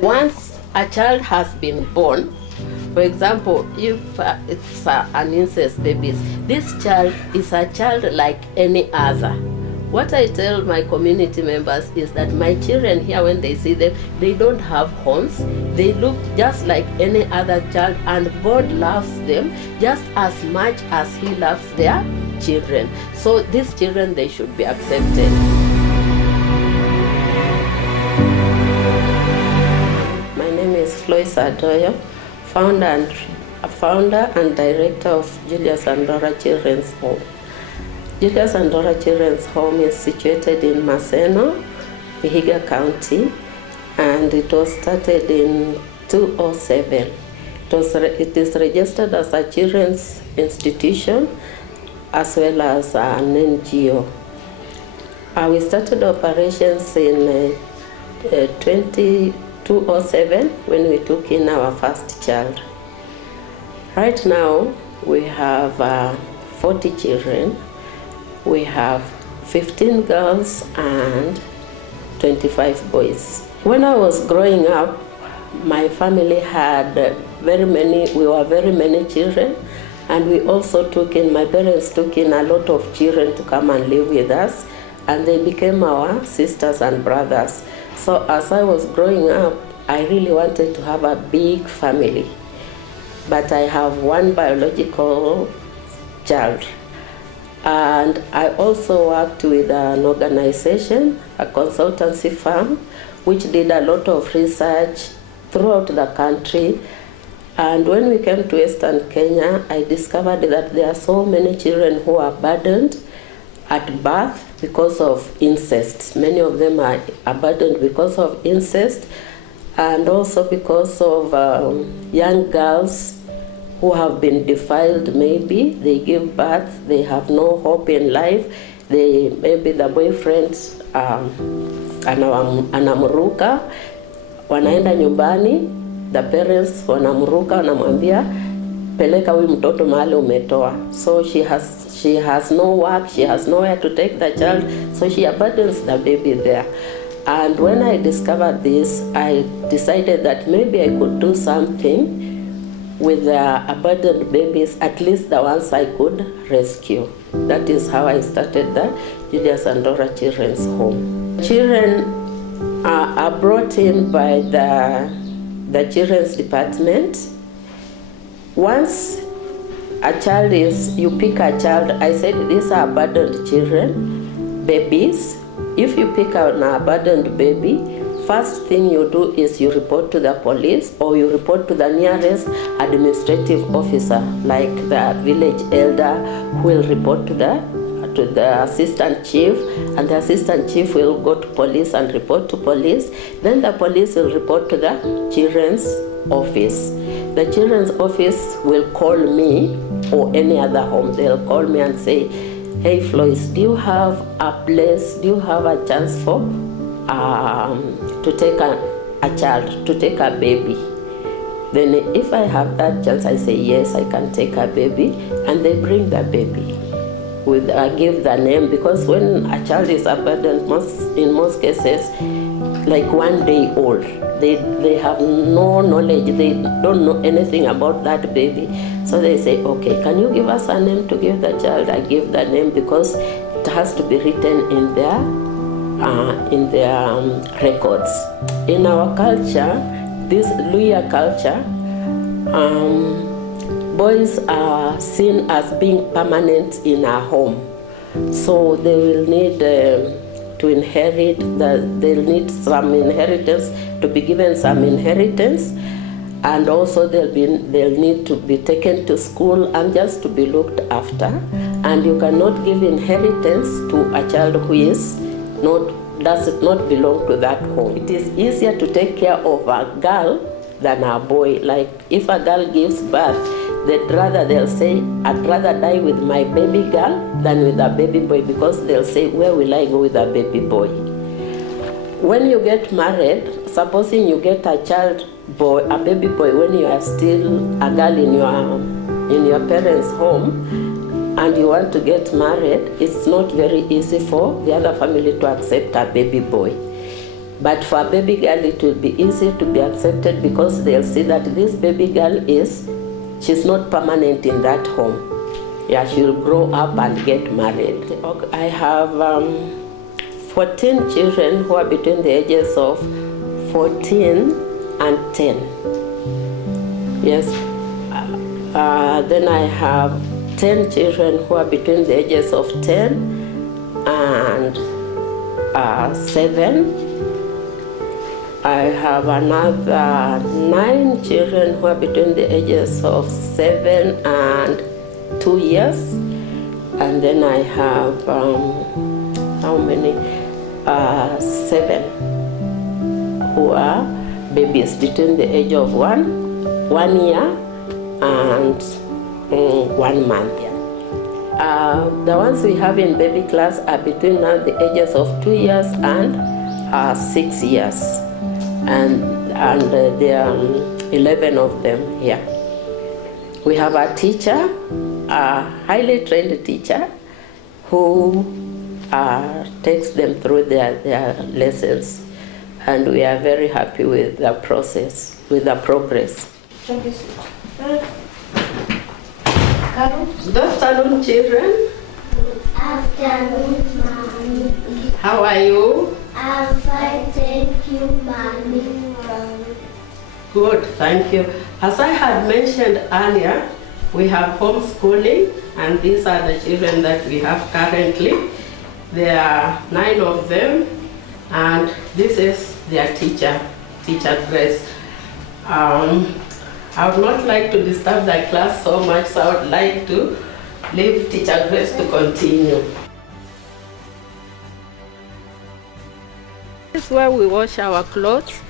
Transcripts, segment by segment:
Once a child has been born, for example, if it's an incest baby, this child is a child like any other. What I tell my community members is that my children here, when they see them, they don't have horns. They look just like any other child, and God loves them just as much as He loves their children. So these children, they should be accepted. My name is Floise Adoyo, founder and director of Julius and Dora Children's Home. Julius and Dora Children's Home is situated in Maseno, Vihiga County, and it was started in 2007. It is registered as a children's institution as well as an NGO. We started operations in 2007 when we took in our first child. Right now we have 40 children. We have 15 girls and 25 boys. When I was growing up, my family had we were very many children, and we also my parents took in a lot of children to come and live with us, and they became our sisters and brothers. So as I was growing up, I really wanted to have a big family, but I have one biological child. And I also worked with an organization, a consultancy firm, which did a lot of research throughout the country. And when we came to Western Kenya, I discovered that there are so many children who are abandoned at birth because of incest. Many of them are abandoned because of incest, and also because of young girls who have been defiled. Maybe they give birth, they have no hope in life. Maybe the boyfriend anamruka, wanaenda nyumbani, the parents wanamruka, wanamwambia peleka huyu mtoto mahali umetoa. So she has no work, she has nowhere to take the child, so she abandons the baby there. And when I discovered this, I decided that maybe I could do something with the abandoned babies, at least the ones I could rescue. That is how I started the Julius and Dora Children's Home. Children are brought in by the children's department. Once you pick a child, I said these are abandoned children, babies. If you pick an abandoned baby, first thing you do is you report to the police, or you report to the nearest administrative officer, like the village elder, who will report to the assistant chief, and the assistant chief will go to police and report to police. Then the police will report to the children's office. The children's office will call me or any other home. They'll call me and say, hey Floise, do you have a place, do you have a chance for to take a child, to take a baby? Then if I have that chance, I say yes, I can take a baby, and they bring the baby. I give the name, because when a child is abandoned, in most cases, like 1 day old, they have no knowledge, they don't know anything about that baby. So they say, okay, can you give us a name to give the child? I give the name because it has to be written in their records. In our culture, this Luya culture, boys are seen as being permanent in a home. So they will need to inherit, they'll need some inheritance, to be given some inheritance, and also they'll need to be taken to school and just to be looked after. And you cannot give inheritance to a child who does not belong to that home. It is easier to take care of a girl than a boy. Like if a girl gives birth, they'll say, I'd rather die with my baby girl than with a baby boy, because they'll say, where will I go with a baby boy? When you get married, supposing you get a baby boy when you are still a girl in your parents' home, and you want to get married, it's not very easy for the other family to accept a baby boy. But for a baby girl, it will be easy to be accepted because they'll see that this baby girl she's not permanent in that home. Yeah, she'll grow up and get married. I have 14 children who are between the ages of 14 and 10. Yes. Then I have 10 children who are between the ages of 10 and 7. I have another 9 children who are between the ages of 7 and 2 years. And then I have, how many? 7 who are babies between the age of 1 year and 1 month. The ones we have in baby class are between now the ages of 2 years and 6 years. And there are 11 of them here. We have a teacher, a highly trained teacher, who takes them through their lessons. And we are very happy with the process, with the progress. Good afternoon, children. Good afternoon, Mommy. How are you? I'm fine, thank you, Mommy. Good, thank you. As I had mentioned earlier, we have homeschooling, and these are the children that we have currently. There are 9 of them, and this is their teacher, Teacher Grace. I would not like to disturb the class so much, so I would like to leave Teacher Grace to continue. This is where we wash our clothes.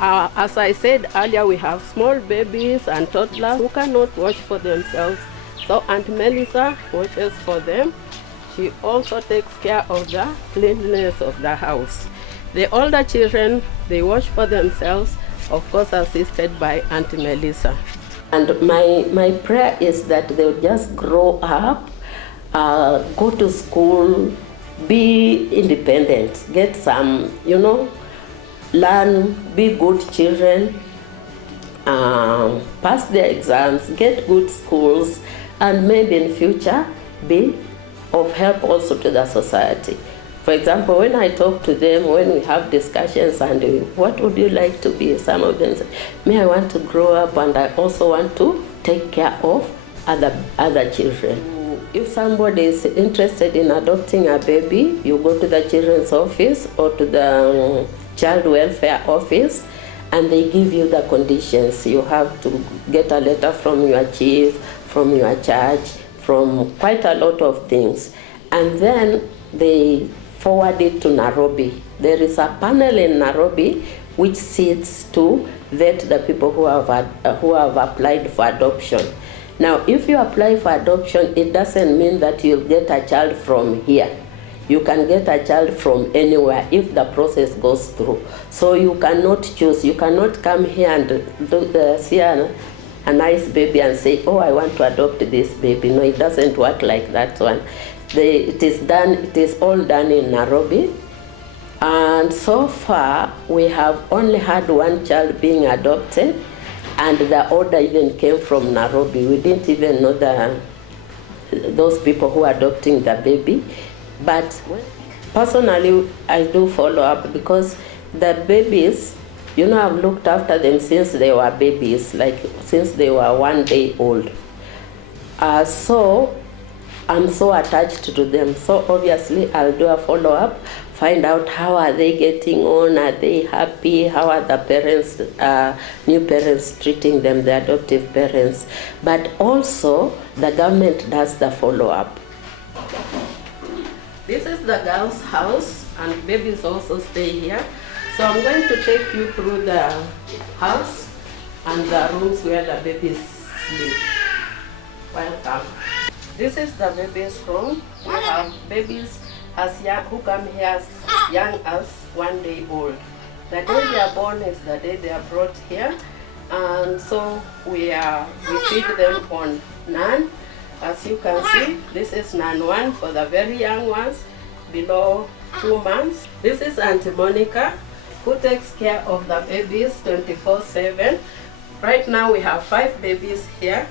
As I said earlier, we have small babies and toddlers who cannot wash for themselves. So Aunt Melissa washes for them. She also takes care of the cleanliness of the house. The older children, they wash for themselves, of course assisted by Aunt Melissa. And my prayer is that they'll just grow up, go to school, be independent, get some, learn, be good children, pass their exams, get good schools, and maybe in future be of help also to the society. For example, when I talk to them, when we have discussions and what would you like to be? Some of them say, I want to grow up and I also want to take care of other children. If somebody is interested in adopting a baby, you go to the children's office or to the child welfare office, and they give you the conditions. You have to get a letter from your chief, from your church, from quite a lot of things. And then they forward it to Nairobi. There is a panel in Nairobi which sits to vet the people who have applied for adoption. Now, if you apply for adoption, it doesn't mean that you'll get a child from here. You can get a child from anywhere if the process goes through. So you cannot choose. You cannot come here and see a nice baby and say, oh, I want to adopt this baby. No, it doesn't work like that one. It is all done in Nairobi. And so far, we have only had one child being adopted, and the order even came from Nairobi. We didn't even know those people who are adopting the baby. But personally, I do follow up because the babies, I've looked after them since they were babies, like since they were 1 day old. So I'm so attached to them. So obviously I'll do a follow-up, find out how are they getting on, are they happy, how are the parents, new parents treating them, the adoptive parents. But also the government does the follow-up. This is the girls' house, and babies also stay here. So I'm going to take you through the house and the rooms where the babies sleep. Welcome. This is the baby's room. We have babies who come here as young as 1 day old. The day they are born is the day they are brought here, and so we feed them on NAN. As you can see, this is NAN 1 for the very young ones below 2 months. This is Auntie Monica. who takes care of the babies 24/7. Right now we have 5 babies here.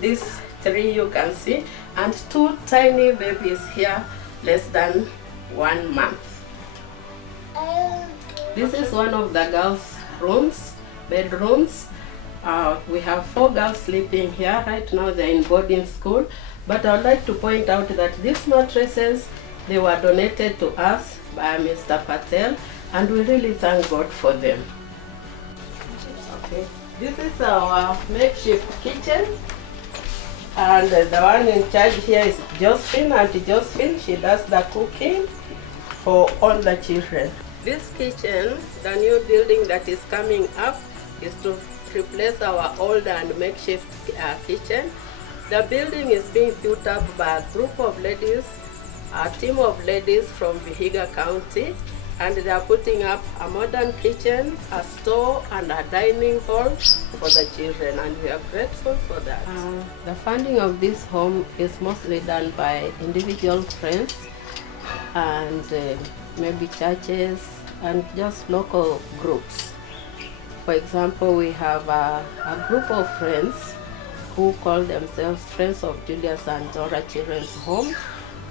These 3 you can see, and 2 tiny babies here, less than 1 month. This is one of the girls' bedrooms. We have 4 girls sleeping here. Right now they're in boarding school. But I would like to point out that these mattresses, they were donated to us by Mr. Patel, and we really thank God for them. Okay. This is our makeshift kitchen, and the one in charge here is Josephine. Auntie Josephine, she does the cooking for all the children. This kitchen, the new building that is coming up, is to replace our old and makeshift kitchen. The building is being built up by a group of ladies, a team of ladies from Vihiga County, and they are putting up a modern kitchen, a store, and a dining hall for the children, and we are grateful for that. The funding of this home is mostly done by individual friends and maybe churches and just local groups. For example, we have a group of friends who call themselves Friends of Julius and Dora Children's Home,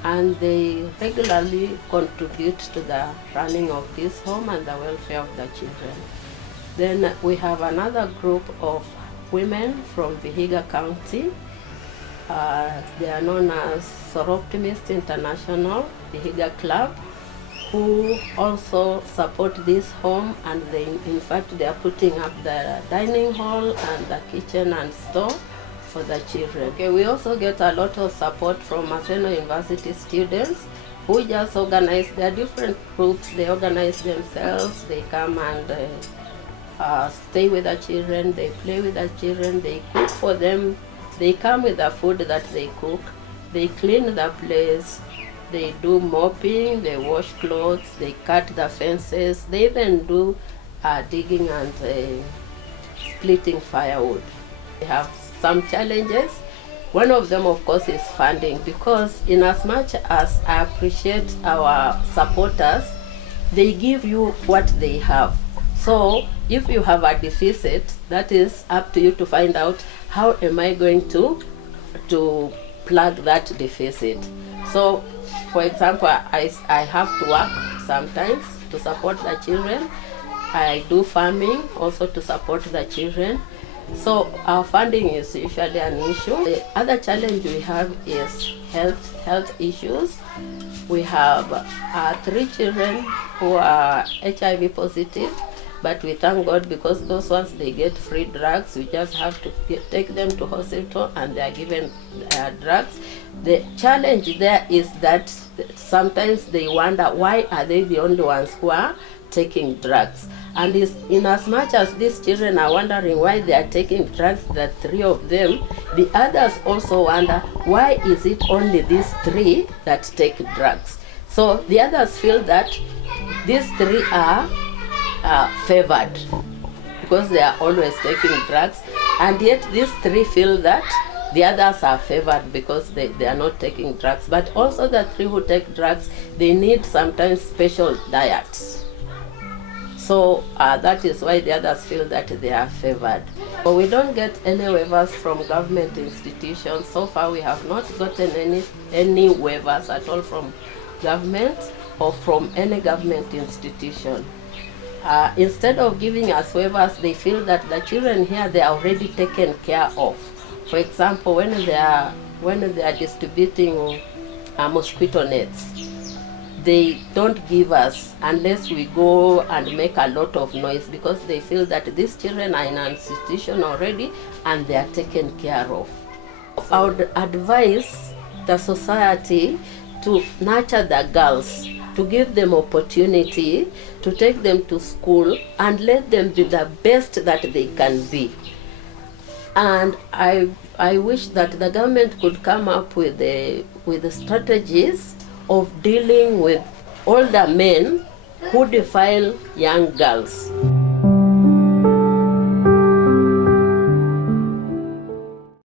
and they regularly contribute to the running of this home and the welfare of the children. Then we have another group of women from Vihiga County. They are known as Soroptimist International Vihiga Club, who also support this home, and in fact they are putting up the dining hall and the kitchen and store for the children. Okay, we also get a lot of support from Maseno University students who just organize their different groups. They organize themselves, they come and stay with the children, they play with the children, they cook for them, they come with the food that they cook, they clean the place, they do mopping, they wash clothes, they cut the fences, they even do digging and splitting firewood. They have some challenges. One of them, of course, is funding, because in as much as I appreciate our supporters, they give you what they have. So if you have a deficit, that is up to you to find out how am I going to plug that deficit. So for example, I have to work sometimes to support the children. I do farming also to support the children. So our funding is usually an issue. The other challenge we have is health issues. We have 3 children who are HIV positive, but we thank God because those ones, they get free drugs. We just have to take them to hospital and they are given drugs. The challenge there is that sometimes they wonder, why are they the only ones who are taking drugs? And in as much as these children are wondering why they are taking drugs, the 3 of them, the others also wonder, why is it only these 3 that take drugs? So the others feel that these 3 are favored because they are always taking drugs, and yet these 3 feel that the others are favored because they are not taking drugs. But also the 3 who take drugs, they need sometimes special diets. So that is why the others feel that they are favored. But we don't get any waivers from government institutions. So far we have not gotten any waivers at all from government or from any government institution. Instead of giving us waivers, they feel that the children here, they are already taken care of. For example, when they are distributing mosquito nets, they don't give us unless we go and make a lot of noise, because they feel that these children are in an institution already and they are taken care of. I would advise the society to nurture the girls, to give them opportunity, to take them to school and let them be the best that they can be. And I wish that the government could come up with the strategies of dealing with older men who defile young girls.